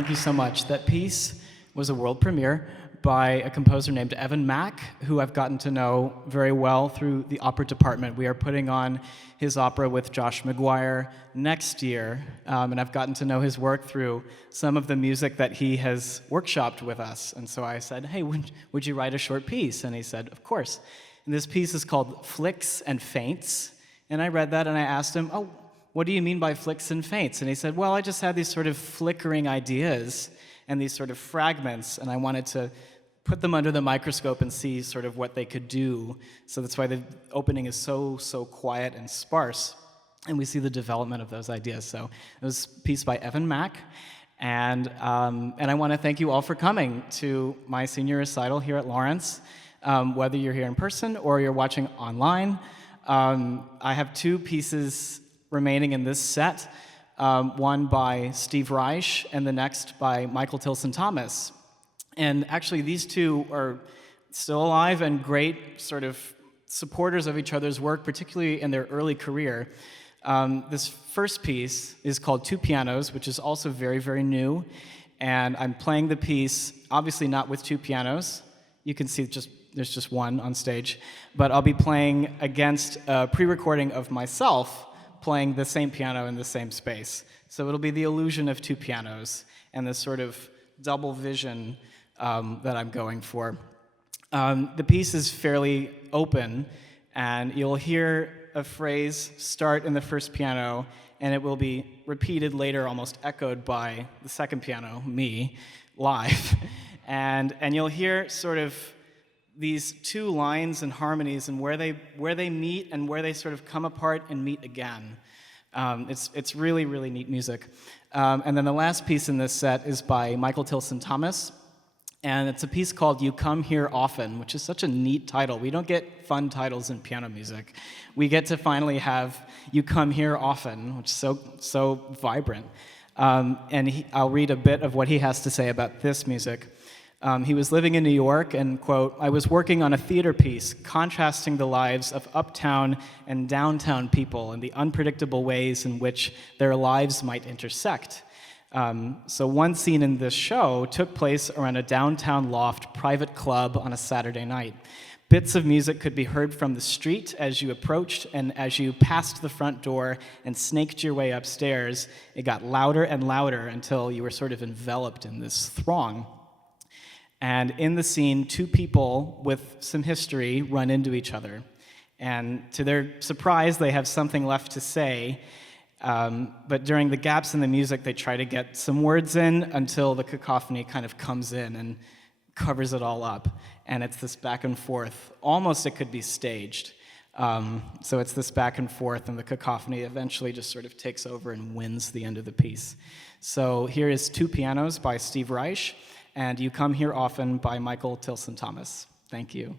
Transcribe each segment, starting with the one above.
Thank you so much. That piece was a world premiere by a composer named Evan Mack, who I've gotten to know very well through the opera department. We are putting on his opera with Josh McGuire next year, and I've gotten to know his work through some of the music that he has workshopped with us. And so I said, hey, would you write a short piece? And he said, of course. And this piece is called Flicks and Faints. And I read that and I asked him, oh, what do you mean by flicks and faints? And he said, well, I just had these sort of flickering ideas and these sort of fragments, and I wanted to put them under the microscope and see sort of what they could do. So that's why the opening is so quiet and sparse, and we see the development of those ideas. So it was a piece by Evan Mack, and I want to thank you all for coming to my senior recital here at Lawrence, whether you're here in person or you're watching online. I have two pieces remaining in this set, one by Steve Reich and the next by Michael Tilson Thomas. And actually, these two are still alive and great sort of supporters of each other's work, particularly in their early career. This first piece is called Two Pianos, which is also very, very new. And I'm playing the piece, obviously not with two pianos. You can see there's just one on stage. But I'll be playing against a pre-recording of myself playing the same piano in the same space. So it'll be the illusion of two pianos and this sort of double vision that I'm going for. The piece is fairly open, and you'll hear a phrase start in the first piano, and it will be repeated later, almost echoed by the second piano, me, live. And you'll hear sort of these two lines and harmonies and where they meet and where they sort of come apart and meet again. It's really, really neat music. And then the last piece in this set is by Michael Tilson Thomas, and it's a piece called You Come Here Often, which is such a neat title. We don't get fun titles in piano music. We get to finally have You Come Here Often, which is so vibrant. I'll read a bit of what he has to say about this music. He was living in New York, and, quote, I was working on a theater piece contrasting the lives of uptown and downtown people and the unpredictable ways in which their lives might intersect. So one scene in this show took place around a downtown loft private club on a Saturday night. Bits of music could be heard from the street as you approached, and as you passed the front door and snaked your way upstairs, it got louder and louder until you were sort of enveloped in this throng. And in the scene, two people with some history run into each other. And to their surprise, they have something left to say, but during the gaps in the music, they try to get some words in until the cacophony kind of comes in and covers it all up. And it's this back and forth. Almost it could be staged. So it's this back and forth, and the cacophony eventually just sort of takes over and wins the end of the piece. So here is Two Pianos by Steve Reich, and You Come Here Often by Michael Tilson Thomas. Thank you.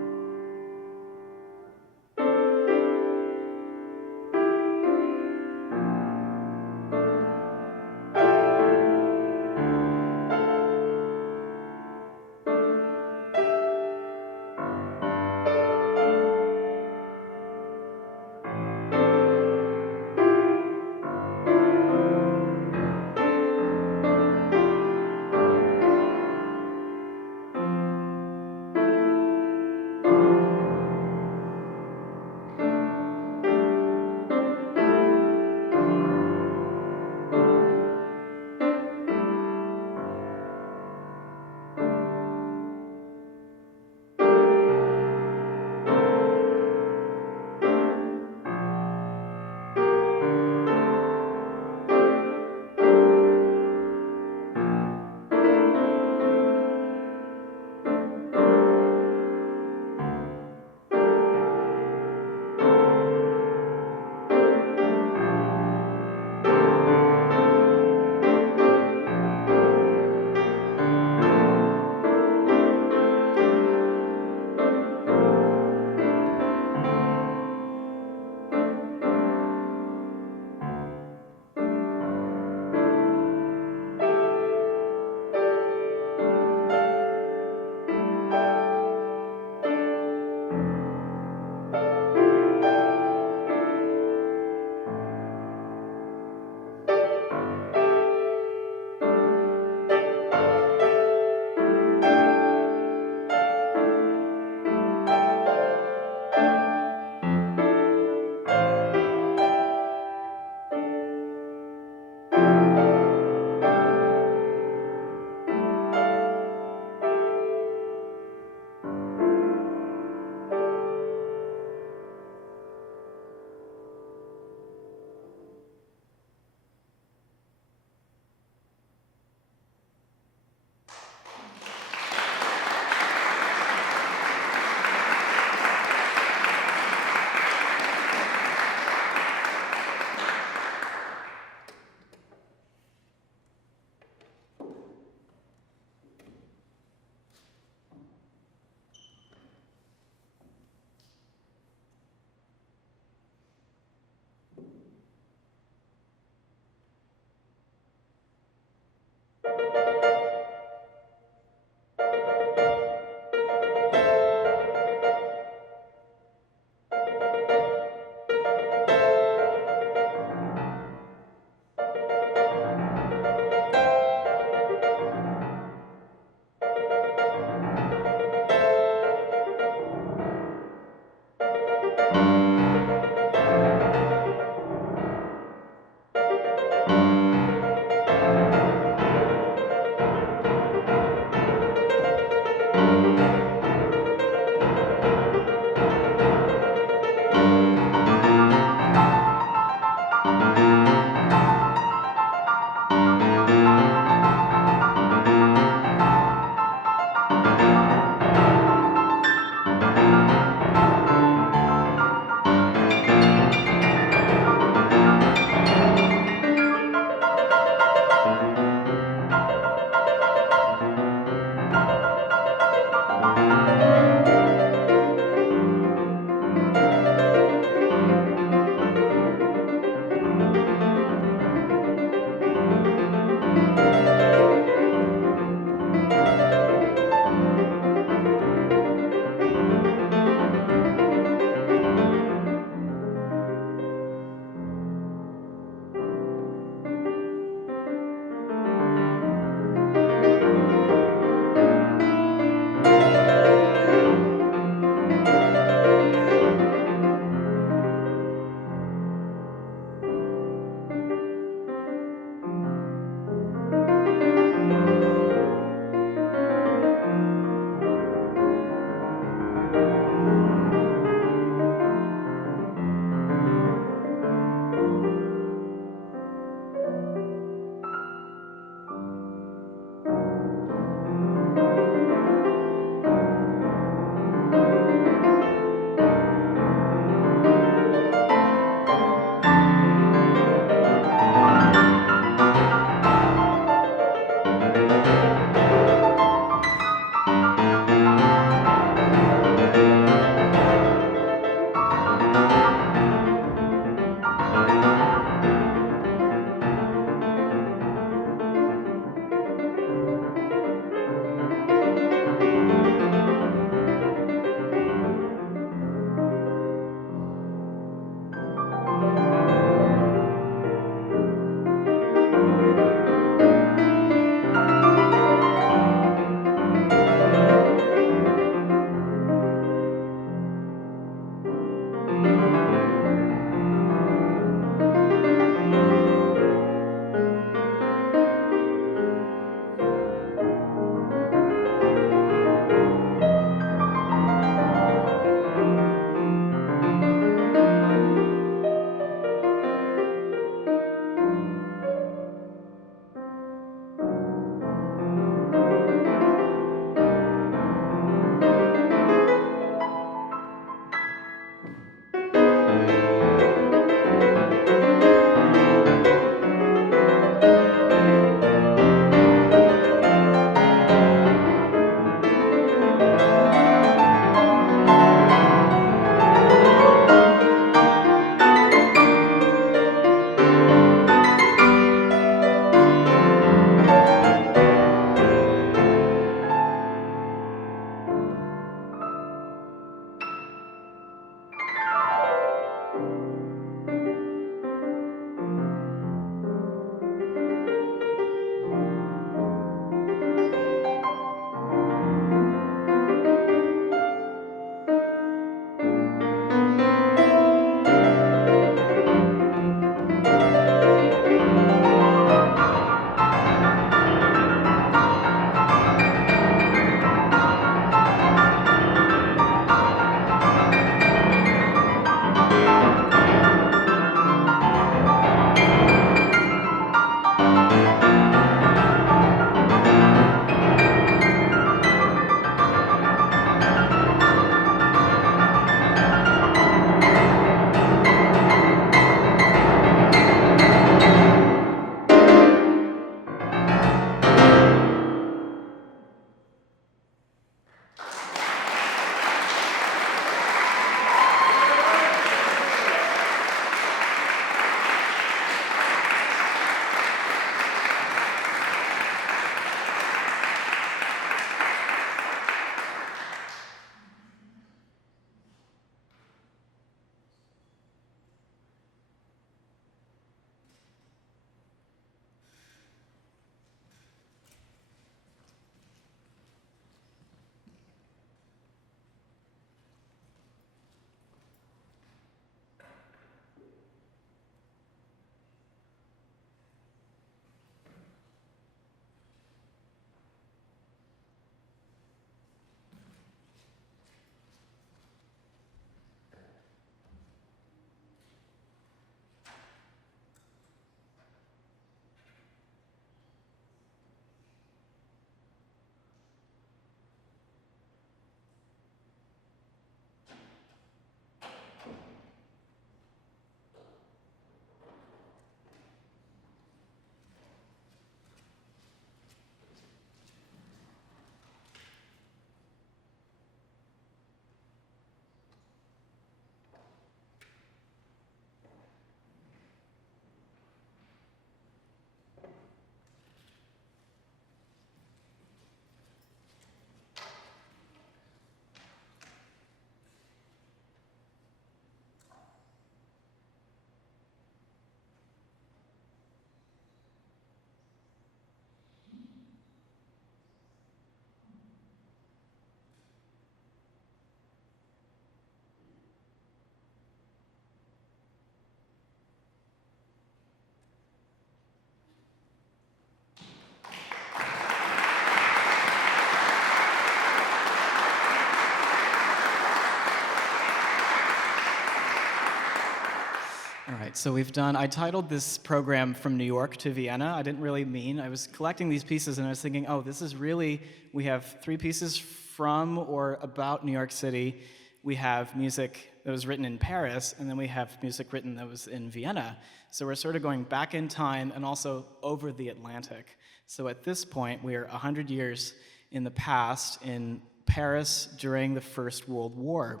All right, so I titled this program From New York to Vienna. I didn't really mean, I was collecting these pieces and I was thinking, oh, this is really, we have 3 pieces from or about New York City. We have music that was written in Paris, and then we have music written that was in Vienna. So we're sort of going back in time and also over the Atlantic. So at this point, we are 100 years in the past in Paris during the First World War.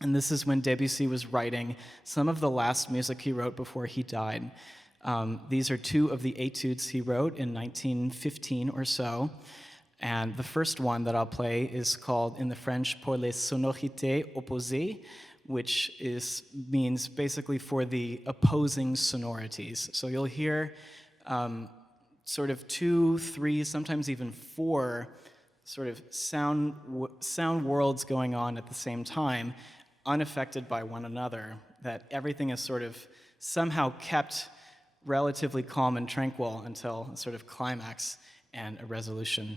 And this is when Debussy was writing some of the last music he wrote before he died. These are 2 of the Etudes he wrote in 1915 or so. And the first one that I'll play is called, in the French, Pour les sonorites opposées, which means basically for the opposing sonorities. So you'll hear sort of 2, 3, sometimes even 4 sort of sound worlds going on at the same time, unaffected by one another, that everything is sort of somehow kept relatively calm and tranquil until a sort of climax and a resolution.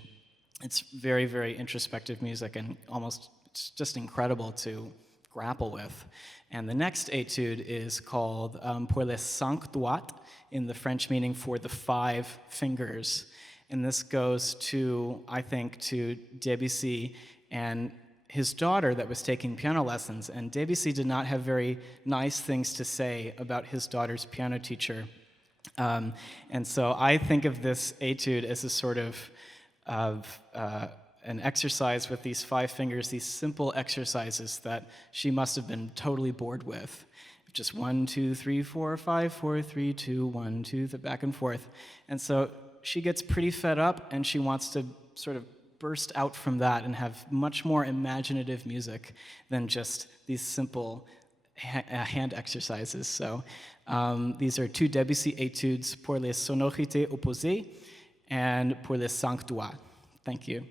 It's very, very introspective music and it's just incredible to grapple with. And the next etude is called Pour les cinq doigts, in the French meaning for the 5 fingers. And this goes to, I think, to Debussy and his daughter that was taking piano lessons. And Debussy did not have very nice things to say about his daughter's piano teacher. And so I think of this etude as a sort of an exercise with these 5 fingers, these simple exercises that she must have been totally bored with. Just 1, 2, 3, 4, 5, 4, 3, 2, 1, 2, back and forth. And so she gets pretty fed up and she wants to sort of burst out from that and have much more imaginative music than just these simple hand exercises. So these are 2 Debussy etudes, Pour les sonorites opposées and Pour les cinq doigts. Thank you.